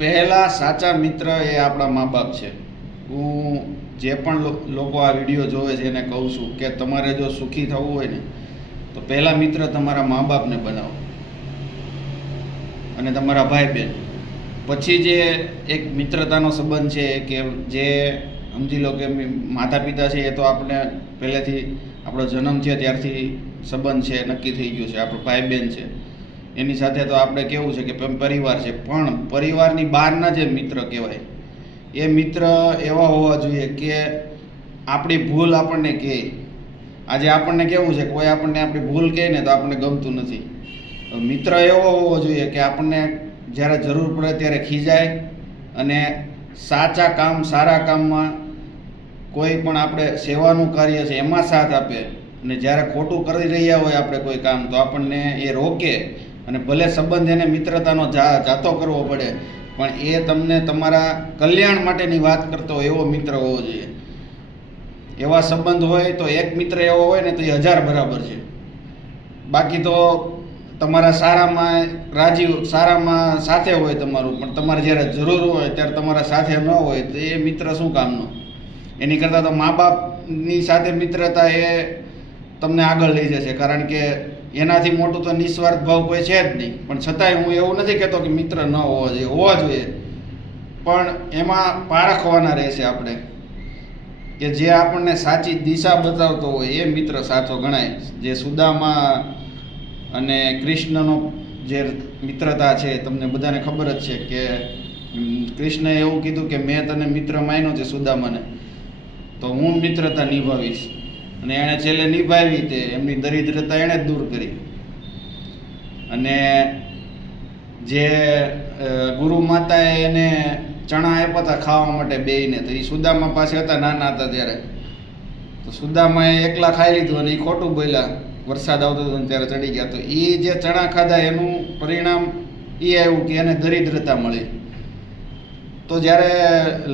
પહેલા સાચા મિત્ર એ આપણા મા બાપ છે. હું જે પણ લોકો આ વિડીયો જોવે છે એને કહું છું કે તમારે જો સુખી થવું હોય ને તો પહેલા મિત્ર તમારા મા બાપને બનાવો અને તમારા ભાઈ બહેન. પછી જે એક મિત્રતાનો સંબંધ છે કે જે સમજી લો કે માતા પિતા છે એ તો આપણે પહેલેથી આપણો જન્મ છે ત્યારથી સંબંધ છે નક્કી થઈ ગયું છે. આપણો ભાઈ બહેન છે એની સાથે તો આપણે કેવું છે કે પરિવાર છે, પણ પરિવારની બહારના જે મિત્ર કહેવાય એ મિત્ર એવા હોવા જોઈએ કે આપણી ભૂલ આપણને કહે. આજે આપણને કેવું છે કોઈ આપણને આપણી ભૂલ કહે ને તો આપણને ગમતું નથી. મિત્ર એવો હોવો જોઈએ કે આપણને જ્યારે જરૂર પડે ત્યારે ખીજાય અને સાચા કામ સારા કામમાં કોઈ પણ આપણે સેવાનું કાર્ય છે એમાં સાથ આપે અને જ્યારે ખોટું કરી રહ્યા હોય આપણે કોઈ કામ તો આપણને એ રોકે અને ભલે સંબંધ એને મિત્રતાનો જાતો કરવો પડે પણ એ તમને તમારા કલ્યાણ માટેની વાત કરતો હોય એવો મિત્ર હોવો જોઈએ. એવા સંબંધ હોય તો એક મિત્ર એવો હોય ને તો એ 1000 બરાબર છે. બાકી તો તમારા સારામાં સાથે હોય તમારું, પણ તમારે જ્યારે જરૂર હોય ત્યારે તમારા સાથે ન હોય તો એ મિત્ર શું કામનો? એની કરતાં તો મા બાપની સાથે મિત્રતા એ તમને આગળ લઈ જશે, કારણ કે એનાથી મોટું તો નિસ્વાર્થ ભાવ કોઈ છે જ નહીં. પણ છતાંય હું એવું નથી કહેતો કે મિત્ર ન હોવા જોઈએ, પણ એમાં પારખવાના રહેશે આપણે કે જે આપણને સાચી દિશા બતાવતો હોય એ મિત્ર સાચો ગણાય. જે સુદામા અને કૃષ્ણનો જે મિત્રતા છે તમને બધાને ખબર જ છે કે કૃષ્ણએ એવું કીધું કે મેં તને મિત્ર માન્યો છે સુદામાને, તો હું મિત્રતા નિભાવીશ. અને એણે છેલ્લે નિભાવી, તે એમની દરિદ્રતા એણે જ દૂર કરી. અને જે ગુરુ માતાએ એને ચણા આપ્યા હતા ખાવા માટે બેયને, તો એ સુદામા પાસે હતા નાના હતા ત્યારે. તો સુદામાએ એકલા ખાઈ લીધું અને એ ખોટું બોલ્યા. વરસાદ આવતો હતો ત્યારે ચડી ગયા. તો એ જે ચણા ખાધા એનું પરિણામ એ આવ્યું કે એને દરિદ્રતા મળી. તો જ્યારે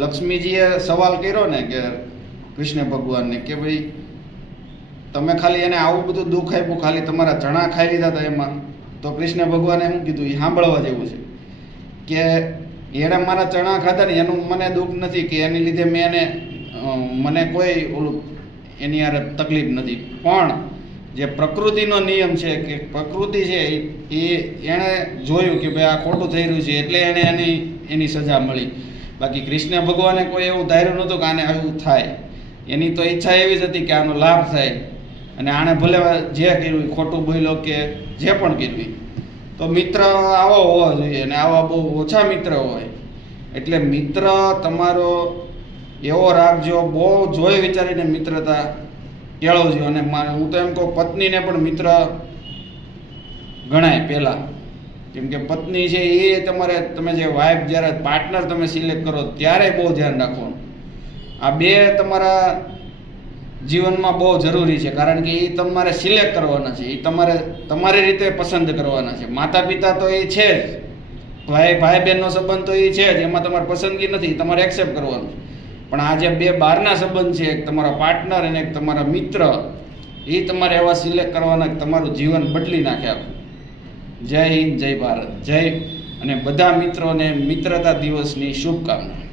લક્ષ્મીજીએ સવાલ કર્યો ને કે કૃષ્ણ ભગવાનને કે ભાઈ તમે ખાલી એને આવું બધું દુઃખ આપ્યું, ખાલી તમારા ચણા ખાઈ લીધા હતા એમાં, તો કૃષ્ણ ભગવાને શું કીધું એ સાંભળવા જેવું છે કે એણે મારા ચણા ખાધા ને એનું મને દુઃખ નથી કે એની લીધે મને કોઈ ઓલું એની યાર તકલીફ નથી, પણ જે પ્રકૃતિનો નિયમ છે કે પ્રકૃતિ છે એ એણે જોયું કે ભાઈ આ ખોટું થઈ રહ્યું છે એટલે એણે એની સજા મળી. બાકી કૃષ્ણ ભગવાને કોઈ એવું ધાર્યું નહોતું કે આને આવું થાય. એની તો ઈચ્છા એવી જ હતી કે આનો લાભ થાય અને આણે ભલે જે કર્યું ખોટું બોલ્યો કે જે પણ કર્યું. તો મિત્ર આવો હોવો જોઈએ અને આવા બહુ ઓછા મિત્ર હોય. એટલે મિત્ર તમારો એવો રાખજો, બહુ જોઈ વિચારીને મિત્રતા કેળવજો. અને હું તો એમ કહું પત્નીને પણ મિત્ર ગણાય પહેલાં, કેમ કે પત્ની છે એ તમે જે વાઇફ જ્યારે પાર્ટનર તમે સિલેક્ટ કરો ત્યારે બહુ ધ્યાન રાખવાનું. આ બે તમારા જીવનમાં બહુ જરૂરી છે, કારણ કે એ તમારે સિલેક્ટ કરવાના છે, એ તમારી રીતે પસંદ કરવાના છે. માતા પિતા તો એ છે જ, ભાઈ બહેનનો સંબંધ તો એ છે જ, એમાં તમારી પસંદગી નથી, તમારે એક્સેપ્ટ કરવાનું. પણ આ જે બે બહારના સંબંધ છે, એક તમારા પાર્ટનર અને એક તમારા મિત્ર, એ તમારે એવા સિલેક્ટ કરવાના કે તમારું જીવન બદલી નાખે આખું. જય હિન્દ, જય ભારત, જય. અને બધા મિત્રોને મિત્રતા દિવસની શુભકામના.